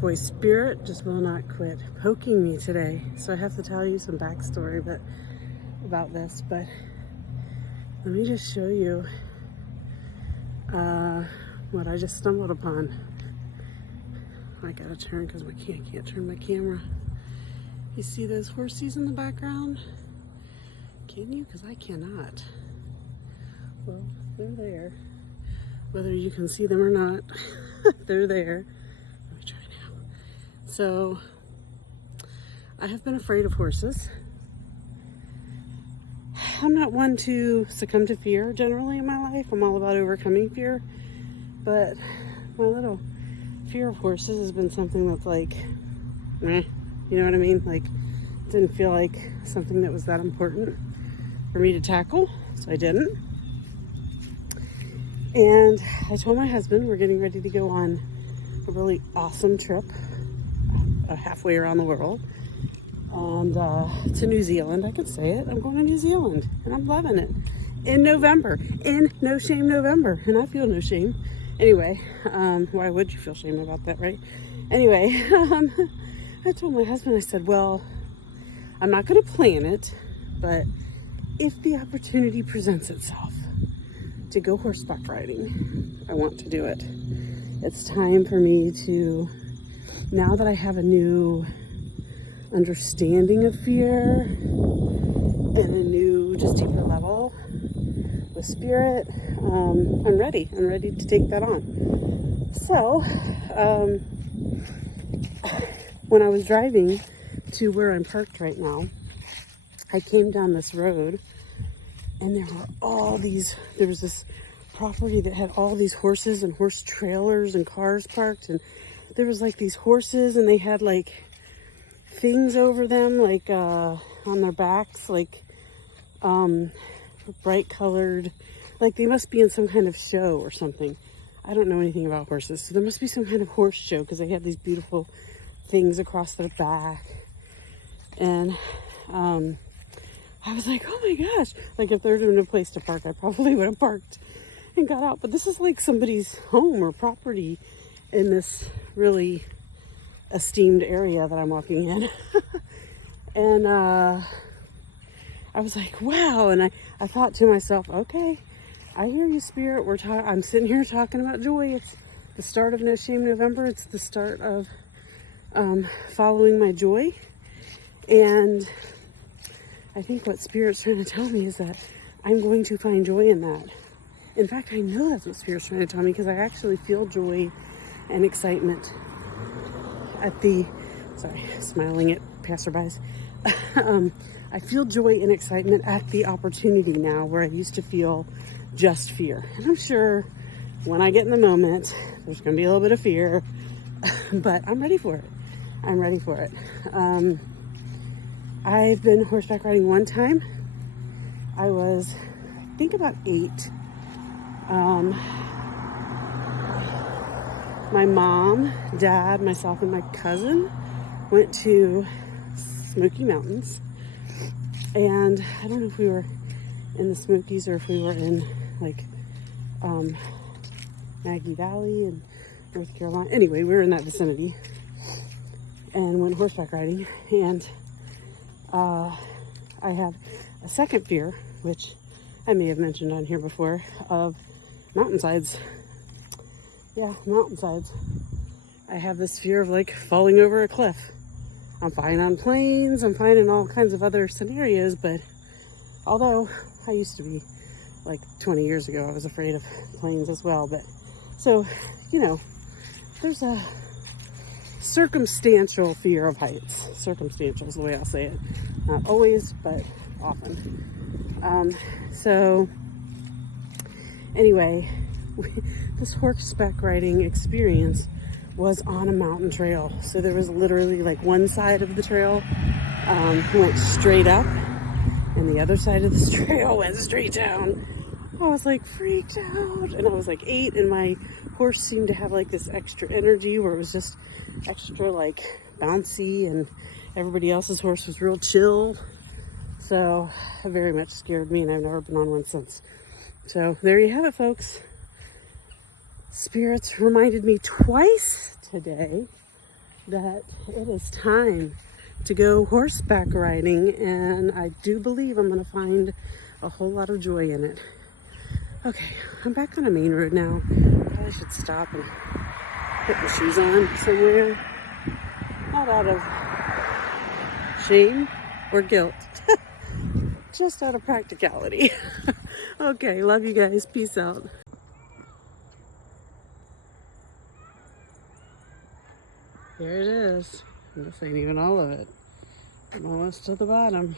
Boy, Spirit just will not quit poking me today. So I have to tell you some backstory about this, but let me just show you what I just stumbled upon. I gotta turn because I can't turn my camera. You see those horses in the background? Can you? Because I cannot. Well, they're there. Whether you can see them or not, they're there. Let me try now. So, I have been afraid of horses. I'm not one to succumb to fear generally in my life. I'm all about overcoming fear. But my little fear of horses has been something that's like, meh, you know what I mean? Like, it didn't feel like something that was that important for me to tackle, so I didn't. And I told my husband we're getting ready to go on a really awesome trip, halfway around the world, and to New Zealand. I can say it. I'm going to New Zealand, and I'm loving it. In November, in No Shame November, and I feel no shame. Anyway, why would you feel shame about that, right? Anyway, I told my husband, I said, well, I'm not going to plan it, but if the opportunity presents itself to go horseback riding, I want to do it. It's time for me to, now that I have a new understanding of fear and a new, just deeper level with Spirit, I'm ready. I'm ready to take that on. So, when I was driving to where I'm parked right now, I came down this road and there was this property that had all these horses and horse trailers and cars parked, and there was like these horses and they had like things over them, like on their backs, like bright colored, like they must be in some kind of show or something. I don't know anything about horses, so there must be some kind of horse show because they had these beautiful things across their back. And I was like, oh my gosh, like if there had been a place to park, I probably would have parked and got out. But this is like somebody's home or property in this really esteemed area that I'm walking in. And I was like, wow. And I thought to myself, okay, I hear you, Spirit. I'm sitting here talking about joy. It's the start of No Shame November. It's the start of following my joy. And I think what Spirit's trying to tell me is that I'm going to find joy in that. In fact, I know that's what Spirit's trying to tell me because I actually feel joy and excitement smiling at passerbys. I feel joy and excitement at the opportunity now where I used to feel just fear. And I'm sure when I get in the moment, there's going to be a little bit of fear, but I'm ready for it. I'm ready for it. I've been horseback riding one time. I was, I think, about 8. My mom, dad, myself, and my cousin went to Smoky Mountains. And I don't know if we were in the Smokies or if we were in, like, Maggie Valley in North Carolina. Anyway, we were in that vicinity and went horseback riding. And I have a second fear, which I may have mentioned on here before, of mountainsides. Yeah, mountainsides. I have this fear of like falling over a cliff. I'm fine on planes, I'm fine in all kinds of other scenarios, but although I used to be, like 20 years ago, I was afraid of planes as well. But so, you know, there's a circumstantial fear of heights. Circumstantial is the way I'll say it. Not always, but often. So anyway, this horseback riding experience was on a mountain trail. So there was literally like one side of the trail went straight up and the other side of the trail went straight down. I was like freaked out, and I was like 8, and my horse seemed to have like this extra energy where it was just extra like bouncy, and everybody else's horse was real chill. So it very much scared me, and I've never been on one since. So there you have it, folks. Spirits reminded me twice today that it is time to go horseback riding, and I do believe I'm going to find a whole lot of joy in it. Okay, I'm back on a main road now. I should stop and put my shoes on somewhere. Not out of shame or guilt, just out of practicality. Okay, love you guys. Peace out. There it is. This ain't even all of it. I'm almost to the bottom.